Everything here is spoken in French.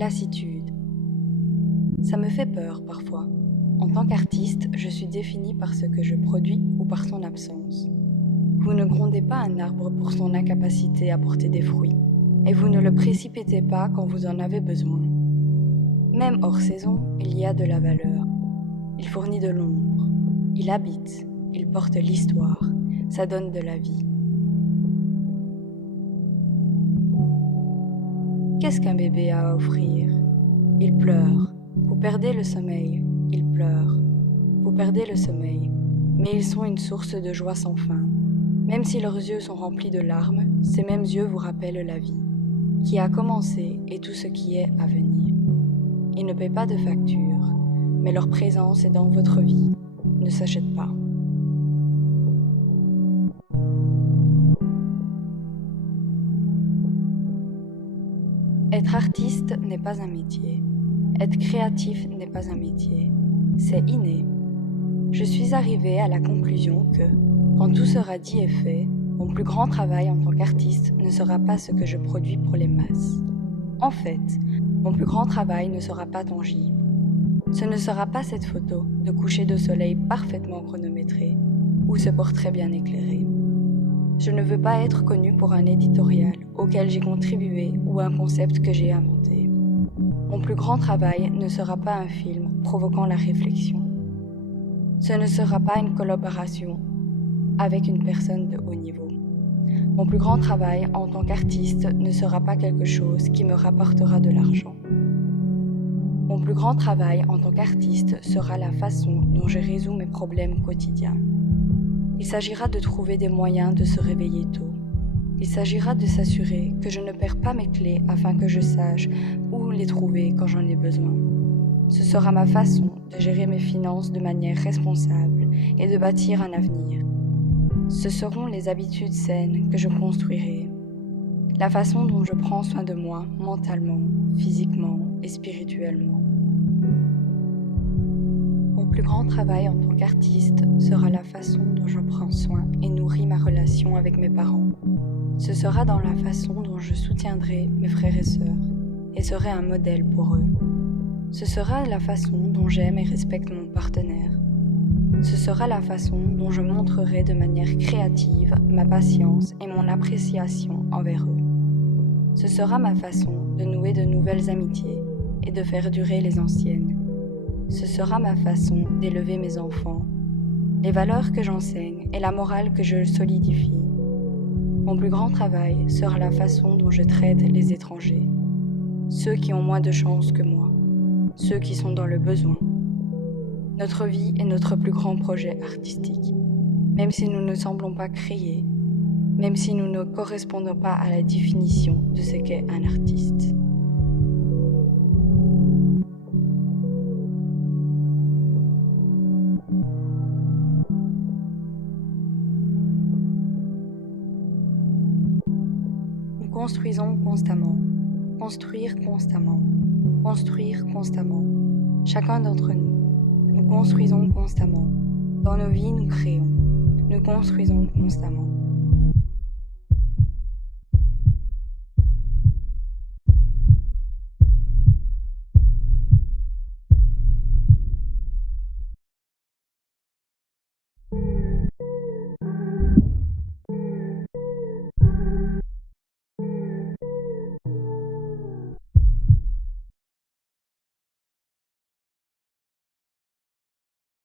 Lassitude. Ça me fait peur parfois. En tant qu'artiste, je suis définie par ce que je produis ou par son absence. Vous ne grondez pas un arbre pour son incapacité à porter des fruits, et vous ne le précipitez pas quand vous en avez besoin. Même hors saison, il y a de la valeur. Il fournit de l'ombre, il habite, il porte l'histoire, ça donne de la vie. Qu'est-ce qu'un bébé a à offrir? Il pleure. Vous perdez le sommeil. Il pleure. Vous perdez le sommeil. Mais ils sont une source de joie sans fin. Même si leurs yeux sont remplis de larmes, ces mêmes yeux vous rappellent la vie, qui a commencé et tout ce qui est à venir. Ils ne paient pas de facture, mais leur présence est dans votre vie, ne s'achète pas. Être artiste n'est pas un métier. Être créatif n'est pas un métier. C'est inné. Je suis arrivée à la conclusion que, quand tout sera dit et fait, mon plus grand travail en tant qu'artiste ne sera pas ce que je produis pour les masses. En fait, mon plus grand travail ne sera pas tangible. Ce ne sera pas cette photo de coucher de soleil parfaitement chronométrée ou ce portrait bien éclairé. Je ne veux pas être connue pour un éditorial auquel j'ai contribué ou un concept que j'ai inventé. Mon plus grand travail ne sera pas un film provoquant la réflexion. Ce ne sera pas une collaboration avec une personne de haut niveau. Mon plus grand travail en tant qu'artiste ne sera pas quelque chose qui me rapportera de l'argent. Mon plus grand travail en tant qu'artiste sera la façon dont je résous mes problèmes quotidiens. Il s'agira de trouver des moyens de se réveiller tôt. Il s'agira de s'assurer que je ne perds pas mes clés afin que je sache où les trouver quand j'en ai besoin. Ce sera ma façon de gérer mes finances de manière responsable et de bâtir un avenir. Ce seront les habitudes saines que je construirai. La façon dont je prends soin de moi mentalement, physiquement et spirituellement. Mon plus grand travail en tant qu'artiste sera la façon dont je prends soin et nourris ma relation avec mes parents. Ce sera dans la façon dont je soutiendrai mes frères et sœurs et serai un modèle pour eux. Ce sera la façon dont j'aime et respecte mon partenaire. Ce sera la façon dont je montrerai de manière créative ma patience et mon appréciation envers eux. Ce sera ma façon de nouer de nouvelles amitiés et de faire durer les anciennes. Ce sera ma façon d'élever mes enfants, les valeurs que j'enseigne et la morale que je solidifie. Mon plus grand travail sera la façon dont je traite les étrangers, ceux qui ont moins de chance que moi, ceux qui sont dans le besoin. Notre vie est notre plus grand projet artistique, même si nous ne semblons pas créer, même si nous ne correspondons pas à la définition de ce qu'est un artiste. Nous construisons constamment, construire constamment, construire constamment. Chacun d'entre nous, nous construisons constamment. Dans nos vies, nous créons, nous construisons constamment.